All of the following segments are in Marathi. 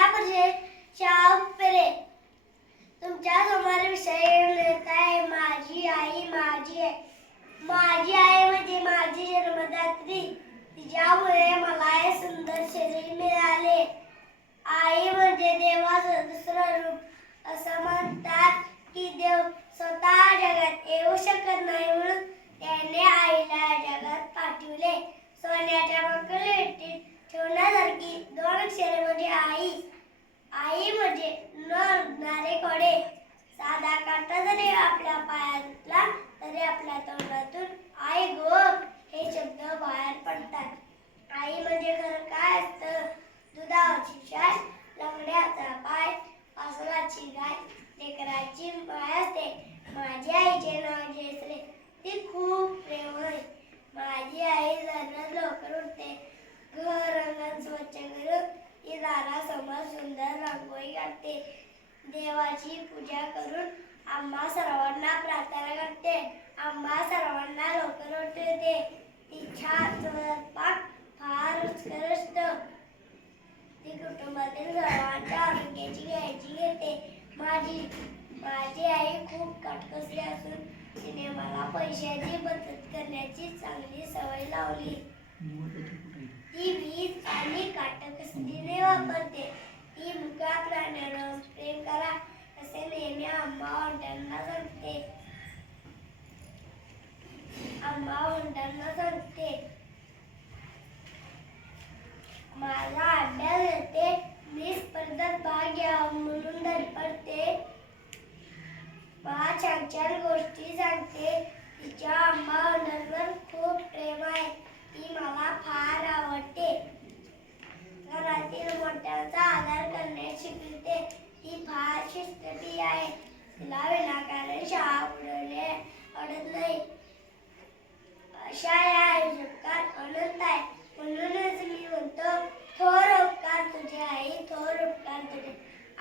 जिल्हा म्हणजे परिषद शाहपुरे. तुमच्यासमोर विषय येत आहे. माझी आई माझी आई माझी आई म्हणजे माझी जन्मदात्री. तिच्यामुळे मला हे सुंदर शरीर मिळाले. आई म्हणजे देवाचं दुसरं रूप. असं म्हणतात की देव स्वतः जगात येऊ शकत नाही म्हणून त्याने आईला जगात पाठवले. सोन्याच्या मकळी ठेवण्यासारखी दोन अक्षरे म्हणजे आई. आई म्हणजे न उडणारे कोडे साधा काटा जरी आपल्या पायातला तरी आपल्या तोंडातून आई गो हे शब्द बाहेर पडतात आई म्हणजे खरं काय असतं दुधाची शाय लंगड्याचा पाय वासराची गाय लेकराची माय असते माझी आईचे नाव जयश्री ती खूप प्रेम आहे माझी आई दररोज लवकर उठते घर अंगण स्वच्छ करून ती दारासमोर सुंदर करते. देवाची पूजा करून आम्हा सर्वांना प्रार्थना करते. आम्हा सर्वांना लवकर उठवते तिच्या स्वयंपाक फार रुचकर असतो. ती कुटुंबातील सर्वांच्या आरोग्याची घ्यायची घेते. माझी माझी आई खूप काटकसरी असून तिने मला पैशाची बचत करण्याची चांगली सवय लावली. ती वीज आणि काटकसरीने वापरते. ती मुक्या प्राण्यानं प्रेम करा असे नेहमी आंबा हुंड्यांना सांगते आंबा हुंड्यांना सांगते माझा अभ्यास येते मी स्पर्धेत भाग घ्यावा म्हणून धडपडते मला छान छान गोष्टी सांगते तिच्या आंबा हुंड्यांवर खूप प्रेम आहे ती मला फार आवडते घरातील मोठ्यांचा आदर करण्यास शिकवते ती फार शिस्तप्रिय आहे. तिला विनाकारण शाळा उडवले आवडत नाही. अशा या आयुष्यात अनंत आहे म्हणूनच मी म्हणतो थोर उपकार तुझे आई थोर उपकार तुझे.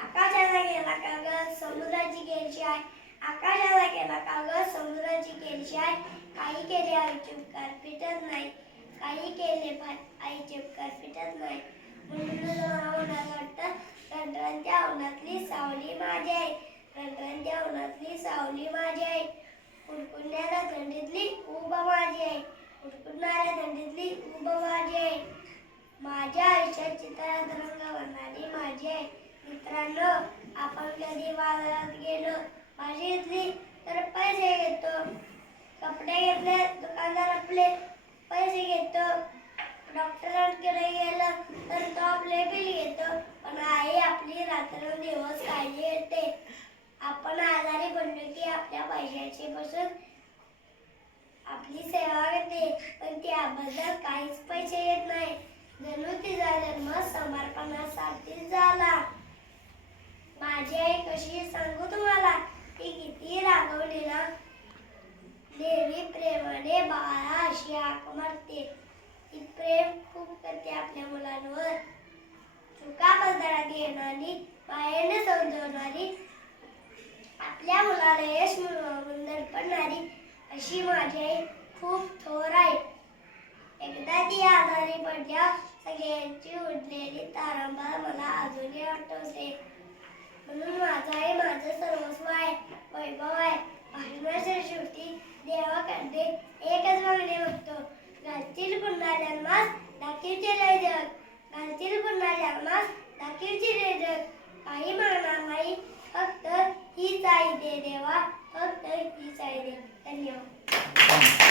आकाशाला गेला कागद समुद्राची गेलशी आहे. आकाशाला गेला कागद समुद्राची गेलशी आहे. काही केले आईचे उपकार फिटत नाही. काही केले आईचे उपकार फिटत नाही. म्हणूनच मला वाटतं संक्रांती आवनातली सावली कोणातली सावली माझी आहे. उडकुंड्याला थंडीतली उब माझी आहे. उडकुंडणाऱ्या थंडीतली उब माझी आहे. माझ्या आयुष्यात चित्रात रंग भरणारी माझी आहे. मित्रांनो आपण कधी बाजारात गेलो भाजी घेतली तर पैसे घेतो. कपडे घेतले दुकानदार आपले पैसे घेतो डॉक्टरांकडे गेलं तर तो आपले बिल घेतो पण आई आपली रात्रंदिवस काळजी घेते आपण आजारी पडलो की आपल्या पैशाचे बसून आपली सेवा करते पण त्याबद्दल काहीच पैसे येत नाही. जणू तिचा जन्म समर्पणासाठी झाला. माझी आई कशी सांगू तुम्हाला? ती किती रागवली ना? देवी प्रेमाने बाळा अशी आक मारते. ती प्रेम खूप करते आपल्या मुलांवर. आपल्या मुलाला यश मिळवून धडपडणारी अशी माझी आई खूप थोर आहे. एकदा ती आजारी पडल्या सगळ्यांची उडलेली तारांबा मला अजूनही आठवते. म्हणून माझा आहे माझं सर्वस्व आहे वैभव आहे. भाषणाच्या शेवटी देवाकडे एकच मागणे बघतो. घालतील पुन्हा जन्मास दाखीवचे लय जग. घालतील पुन्हा जन्मास दाखीवचे लय जग. हीच आई दे देवा फक्त हीच आई दे धन्यवाद